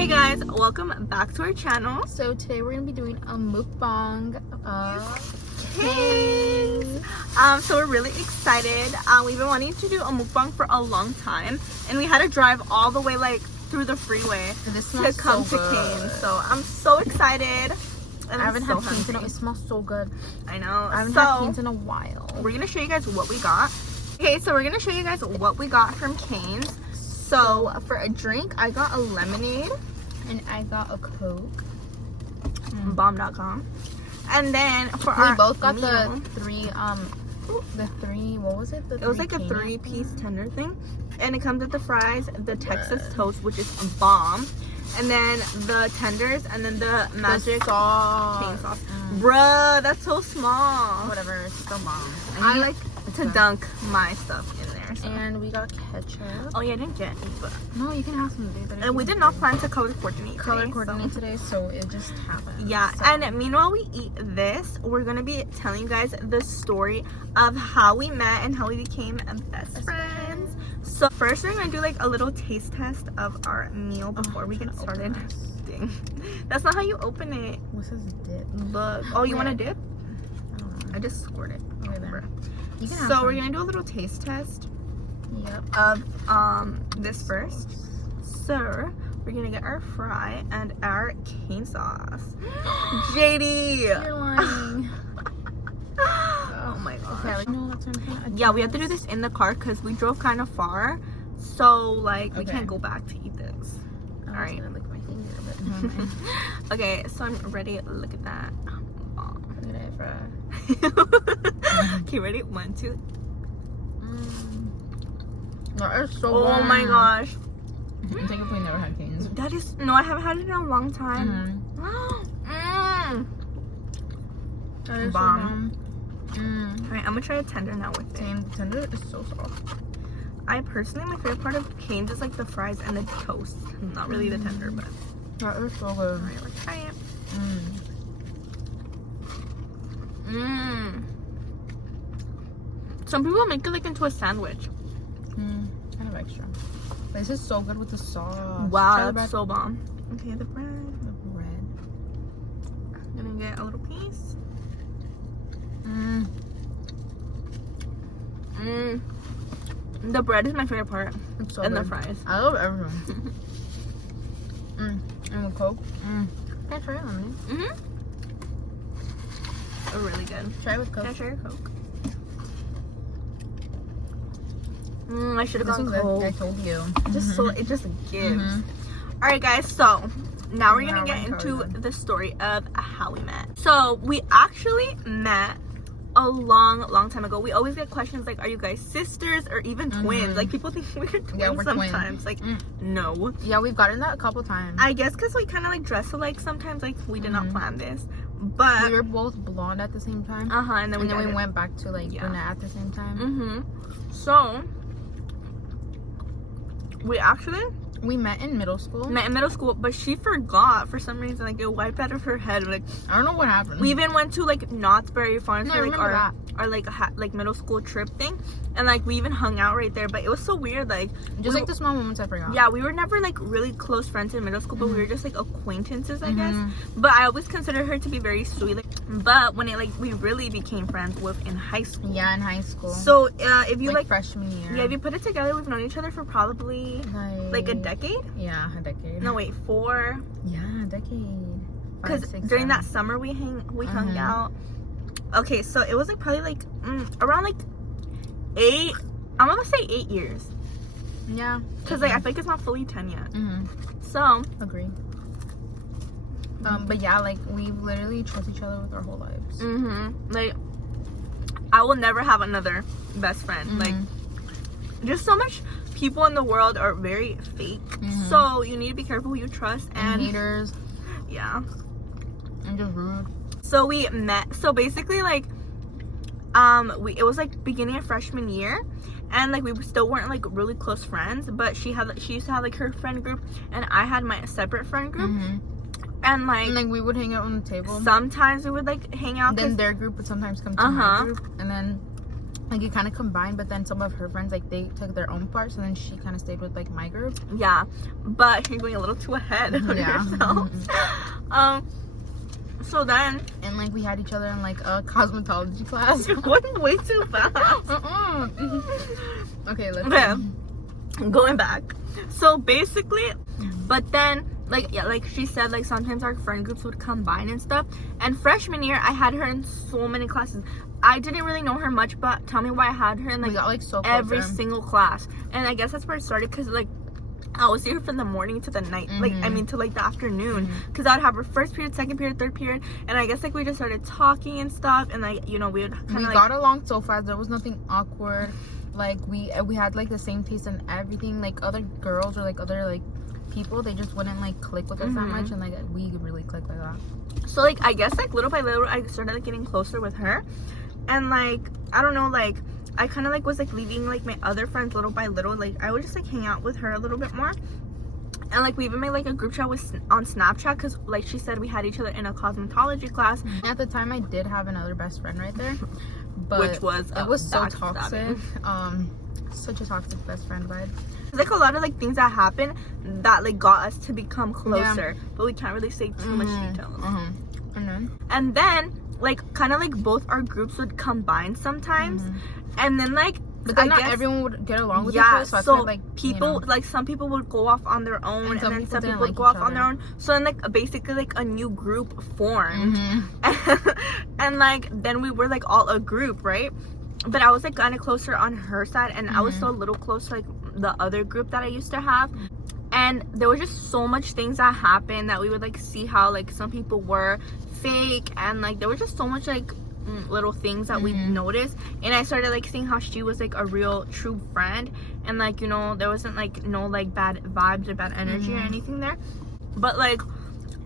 Hey guys, welcome back to our channel. So today we're gonna be doing a mukbang of Canes. So we're really excited. We've been wanting to do a mukbang for a long time, and we had to drive all the way like through the freeway to come to Canes. So I'm so excited. And I haven't had Canes in a, it smells so good. I know. I haven't had Canes in a while. We're gonna show you guys what we got. Okay, so we're gonna show you guys what we got from Canes. So for a drink, I got a lemonade. And I got a Coke. Bomb.com. And then for we our both got meal, the three, what was it? It was like a 3-piece tender thing. And it comes with the fries, the Texas toast, which is a bomb. And then the tenders, and then the magic sauce. cane sauce. Bruh, that's so small. Whatever, it's still bomb. I like to dunk my stuff in there. So. And we got ketchup. Oh yeah, I didn't get any, but no, you can have some of these. and we did not plan to color coordinate today, so it just happened. Yeah, so. And meanwhile we eat this, we're gonna be telling you guys the story of how we met and how we became best friends. So first we're gonna do like a little taste test of our meal before we get started. Dang. That's not how you open it. What's this dip? Look. Oh, you want a dip? I don't know. I just scored it. Okay, then. You can have so some. we're gonna do a little taste test. Yep. Of this first. So we're gonna get our fry and our cane sauce. JD. You're lying. Oh my god. Okay, yeah, we have to do this in the car because we drove kind of far. So like we can't go back to eat this. Alright. Lick my finger, but okay, so I'm ready. Look at that. Look at it, fry. Okay, ready? 1, 2. That is so Oh my gosh. I think if we never had Canes. That is no, I haven't had it in a long time. That is Bomb. so bomb. Alright, I'm gonna try a tender now with it. Same, the tender is so soft. I personally, my favorite part of Canes is like the fries and the toast. Not really the tender, but that is so good. alright, let's try it. Some people make it like into a sandwich. Kind of extra. But this is so good with the sauce. Wow, that's so bomb. Okay, the bread. The bread. I'm gonna get a little piece. The bread is my favorite part. It's so and good. the fries. I love everything. And the Coke. Can I try it on me? Oh, really good. Try it with Coke. Can I try your Coke? I should have gone Good. Coke. I told you. It just gives. All right, guys. So now we're gonna get into the story of how we met. So we actually met a long time ago. We always get questions like, "Are you guys sisters or even twins?" Like people think we're twins we're sometimes. twins. Like, no. Yeah, we've gotten that a couple times. I guess because we kind of like dress alike sometimes. Like we did not plan this, but we were both blonde at the same time. and then we went back to like brunette at the same time. So we met in middle school. But she forgot for some reason. Like it wiped out of her head. Like I don't know what happened. we even went to like Knott's Berry Farm for like our like middle school trip thing, and like we even hung out right there. But it was so weird. Like just like the small moments I forgot. Yeah, we were never like really close friends in middle school, but we were just like acquaintances, I guess. But I always considered her to be very sweet. Like, but when we really became friends was in high school. Yeah, in high school. So if you like freshman year. Yeah, if you put it together, we've known each other for probably like a decade. Yeah, a decade. No, wait, 4. Yeah, a decade. Because during that summer we hung out. Okay, so it was like probably like around like 8. I'm gonna say 8 years. Yeah. Because like I think it's not fully 10 yet. So agree. But yeah, like we literally trust each other with our whole lives. Like I will never have another best friend. Like just so much people in the world are very fake. So you need to be careful who you trust and haters. Yeah. And just rude. So we met. So basically like it was like beginning of freshman year, and like we still weren't like really close friends, but she used to have like her friend group and I had my separate friend group. And like we would hang out on the table. Sometimes we would like hang out. Then their group would sometimes come to my group, and then like it kind of combined, but then some of her friends, like they took their own parts, and then she kind of stayed with like my group. Yeah, but you're going a little too ahead of yourself. So then, and like we had each other in like a cosmetology class. You're going way too fast. Okay, let's going back. So basically, but then like she said, like sometimes our friend groups would combine and stuff. And freshman year, I had her in so many classes. I didn't really know her much, but tell me why I had her in like, we got, like so every single class. And I guess that's where it started, because like I would see her from the morning to the night, like I mean to like the afternoon, because I'd have her first period, second period, third period, and I guess like we just started talking and stuff, and like, you know, we would kind of like, got along so fast. There was nothing awkward. Like we had like the same taste in everything. Like other girls or like other like people, they just wouldn't like click with us that much, and like we really clicked like that. So like I guess like little by little I started like getting closer with her, and like I don't know, like I kind of like was like leaving like my other friends little by little. Like I would just like hang out with her a little bit more, and like we even made like a group chat on Snapchat, because like she said we had each other in a cosmetology class. At the time I did have another best friend right there, but which was it was so toxic. Such a toxic best friend vibe. There's like a lot of like things that happened that like got us to become closer, but we can't really say too much details. And then like kind of like both our groups would combine sometimes, and then like, but then I not guess everyone would get along with each other, so I feel like people, you know, like some people would go off on their own, and then some people would go off on their own. So then like basically like a new group formed, and like then we were like all a group, right? But I was like kind of closer on her side, and I was still a little close to like the other group that I used to have. And there was just so much things that happened that we would like see how like some people were fake, and like there was just so much like little things that we noticed. And I started like seeing how she was like a real true friend, and like, you know, there wasn't like no like bad vibes or bad energy or anything there. But like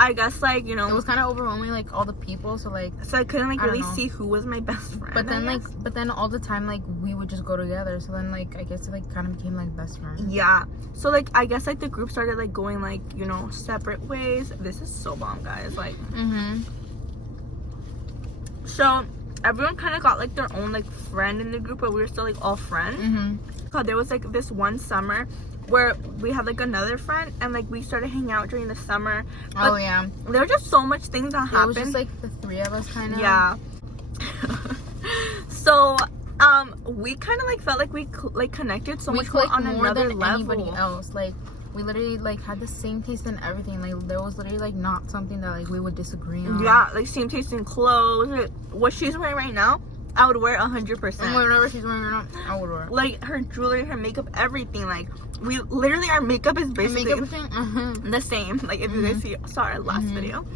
I guess like, you know, it was kind of overwhelming, like all the people, so I couldn't like really see who was my best friend. But then but then all the time like we would just go together, so then like I guess it like kind of became like best friends. Yeah, so like I guess like the group started like going like, you know, separate ways. This is so bomb, guys. Like so everyone kind of got like their own like friend in the group, but we were still like all friends. So there was like this one summer where we had like another friend, and like we started hanging out during the summer. But there were just so much things that happened. It was just like the three of us kind of. Yeah. So we kind of like felt like we like connected so much more on another than level. Anybody else. Like we literally like had the same taste in everything. Like there was literally like not something that like we would disagree on. Yeah, like same taste in clothes. What she's wearing right now, I would wear 100%. Whatever she's wearing right now, I would wear. Like her jewelry, her makeup, everything. Like we literally, our makeup is basically the same. Like if you guys saw our last video.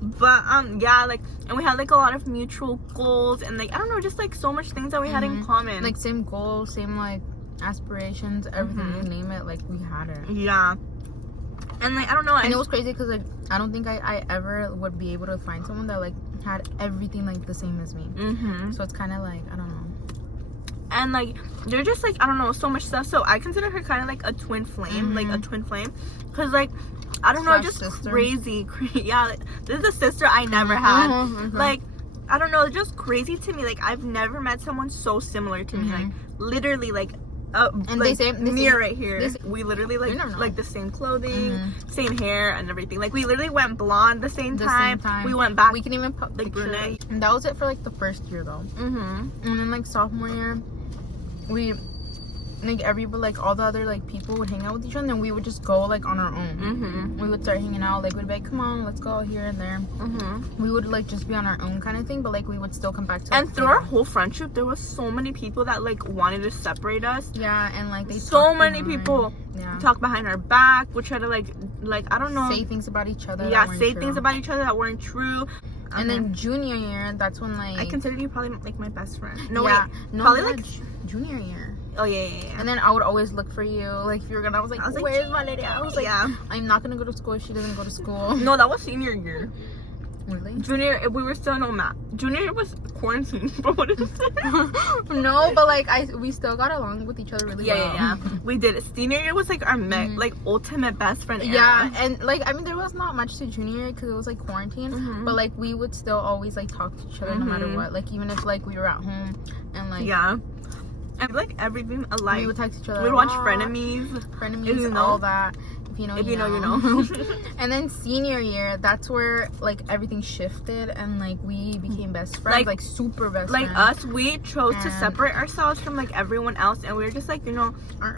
But yeah, like, and we had like a lot of mutual goals, and like I don't know, just like so much things that we had in common. Like same goals, same like aspirations, everything, you name it, like we had it. Yeah. And like I don't know, and it was crazy because like I don't think I ever would be able to find someone that like had everything like the same as me. So it's kind of like, I don't know. And like they're just like, I don't know, so much stuff. So I consider her kind of like a twin flame, like a twin flame, because like I don't know, just sister. Crazy. Yeah, like, this is a sister I never had. Like I don't know, just crazy to me. Like I've never met someone so similar to me. Like literally, like and like, they mirror right here. We literally like the same clothing, same hair and everything. Like we literally went blonde the same time. We went back. We can even put like brunette. And that was it for like the first year though. And then like sophomore year, we like like all the other like people would hang out with each other, and then we would just go like on our own. We would start hanging out, like we'd be like, come on, let's go here and there. We would like just be on our own kind of thing, but like we would still come back to. And through our whole friendship, there was so many people that like wanted to separate us. Yeah, and like they so many people talk behind our back, would try to like I don't know, say things about each other. Yeah, say things about each other that weren't true. And then junior year, that's when like I considered you probably like my best friend. Probably like junior year. Oh yeah. And then I would always look for you, like if you were gonna. I was like, where's my lady? I was like, I'm not gonna go to school if she doesn't go to school. No, that was senior year. Really? Junior, we were still no math. Junior year was quarantine. But what is it? No, but like we still got along with each other really well. Yeah. We did. Senior year was like our like ultimate best friend era. Yeah, and like I mean there was not much to junior year because it was like quarantine, but like we would still always like talk to each other no matter what. Like even if like we were at home and like And like everything alike. We would text each other. We'd watch frenemies, you know, all that. If you know, you know. And then senior year, that's where like everything shifted and like we became best friends, like super best friends. Like us, we chose to separate ourselves from like everyone else, and we were just like, you know,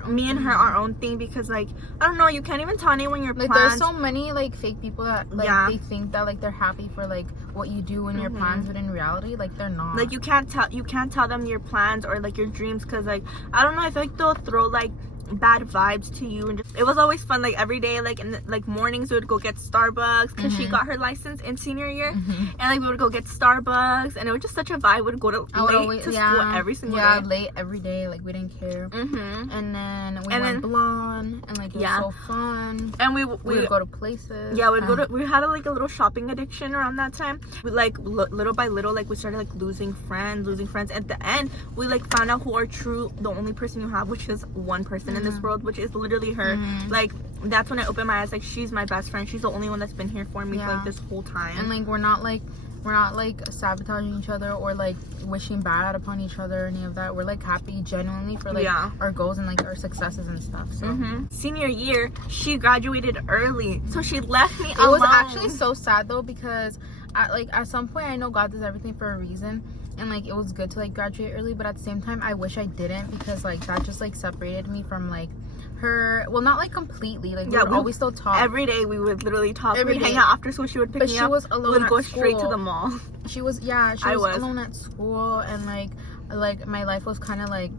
me and her, our own thing, because like I don't know, you can't even tell anyone your like plans. there's so many like fake people that like they think that like they're happy for like what you do and your plans, but in reality like they're not. Like you can't tell them your plans or like your dreams, because like I don't know, I feel like they'll throw like bad vibes to you. And just, it was always fun, like every day, like in the, like mornings we would go get Starbucks, because she got her license in senior year, and like we would go get Starbucks, and it was just such a vibe. We would go to late to school every single day. Late every day, like we didn't care. And then we went blonde, and like it was so fun. And we would go to places. We'd go to, we had like a little shopping addiction around that time. We like little by little, like we started like losing friends. At the end we like found out who are the only person you have, which is one person in this world, which is literally her. Like that's when I opened my eyes, like she's my best friend, she's the only one that's been here for me for like this whole time. And like we're not like sabotaging each other or like wishing bad upon each other or any of that. We're like happy genuinely for like our goals and like our successes and stuff. So senior year, she graduated early, so she left me alone. It was actually so sad though, because at some point, I know God does everything for a reason, and like it was good to like graduate early, but at the same time I wish I didn't, because like that just like separated me from like her. Well, not like completely, like we would always still talk every day. We would literally talk. We'd hang out after school. She would pick me up. But she was alone. We'd go straight to the mall. She was alone at school, and like my life was kind of like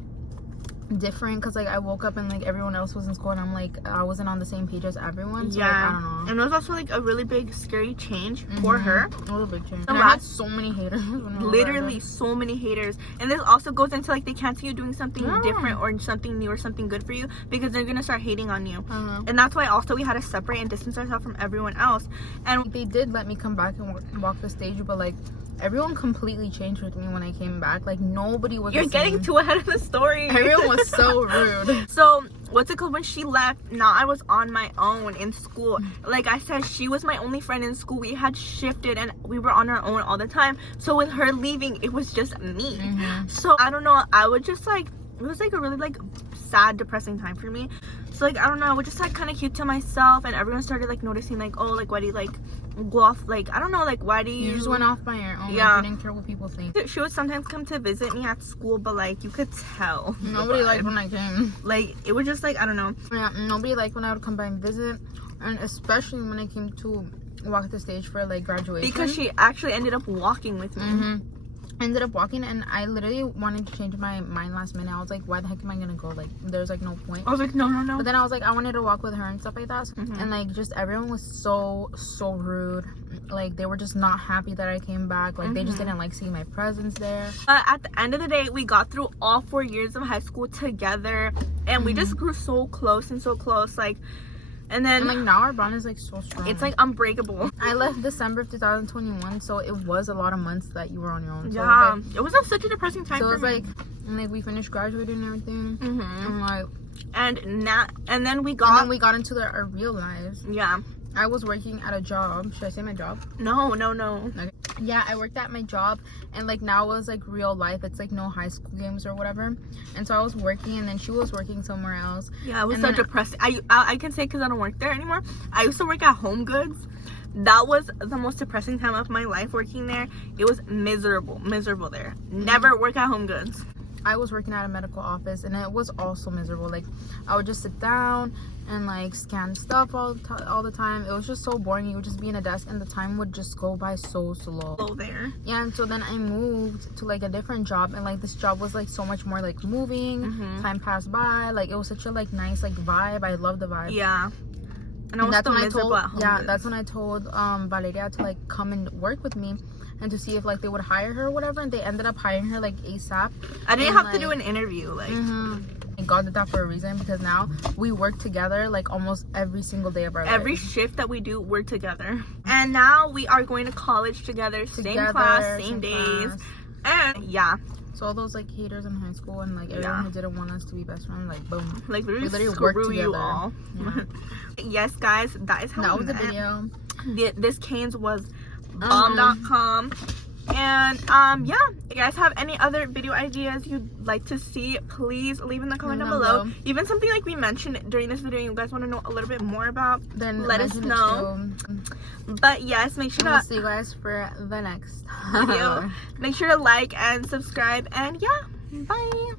different, because like I woke up and like everyone else was in school, and I'm like I wasn't on the same page as everyone, so like I don't know. And it was also like a really big scary change for her. It was a big change. And I had so many haters. Literally so many haters. And this also goes into like they can't see you doing something different or something new or something good for you, because they're gonna start hating on you. And that's why also we had to separate and distance ourselves from everyone else. And they did let me come back and walk the stage, but like everyone completely changed with me when I came back. Like nobody was. You're getting too ahead of the story. Everyone was so rude. So what's it called? When she left, now I was on my own in school. Like I said, she was my only friend in school. We had shifted and we were on our own all the time. So with her leaving, it was just me. So I don't know. I would just like, it was like a really like sad, depressing time for me. So like I don't know. I would just like kind of keep to myself, and everyone started like noticing like, oh, like why do you like go off, like I don't know, like why do you just went off by your own? Like, you didn't care what people think. She would sometimes come to visit me at school, but like you could tell nobody liked when I came. Like it was just like I don't know, nobody liked when I would come by and visit, and especially when I came to walk the stage for like graduation, because she actually ended up walking with me. Ended up walking, and I literally wanted to change my mind last minute. I was like, why the heck am I gonna go? Like there's like no point. I was like, no. But then I was like, I wanted to walk with her and stuff like that. And like just everyone was so rude. Like they were just not happy that I came back. Like they just didn't like seeing my presence there. But at the end of the day, we got through all 4 years of high school together, and we just grew so close like. And then like now our bond is like so strong. It's like unbreakable. I left December of 2021, so it was a lot of months that you were on your own. So yeah, it was such a depressing time. So it was like, and like we finished graduating and everything, and like, and then we got our real lives. Yeah. I was working at a job. Should I say my job? No. Okay. Yeah, I worked at my job, and like now it was like real life. It's like no high school games or whatever. And so I was working, and then she was working somewhere else. Yeah, it was so depressing. I can say, because I don't work there anymore. I used to work at Home Goods. That was the most depressing time of my life working there. It was miserable there. Never work at Home Goods. I was working at a medical office, and it was also miserable. Like I would just sit down and like scan stuff all the time. It was just so boring. You would just be in a desk, and the time would just go by so slow. There. Yeah, and so then I moved to like a different job, and like this job was like so much more like moving. Time passed by. Like it was such a like nice like vibe. I love the vibe. Yeah. And I was still miserable at Home Goods. That's when I told Valeria to like come and work with me, and to see if like they would hire her or whatever, and they ended up hiring her like ASAP. I didn't have to do an interview, like and God did that for a reason, because now we work together like almost every single day of our life. Every shift that we do, we're together. And now we are going to college together, same class, same days. And yeah. So all those like haters in high school and like everyone who didn't want us to be best friends, like boom, like literally worked together. You all. Yeah. Yes, guys, that is how that was the video. This Canes was bomb.com. And yeah, if you guys have any other video ideas you'd like to see, please leave in the comment down below. Even something like we mentioned during this video you guys want to know a little bit more about, then let us know. But yes, make sure to see you guys for the next video. Make sure to like and subscribe, and yeah, bye.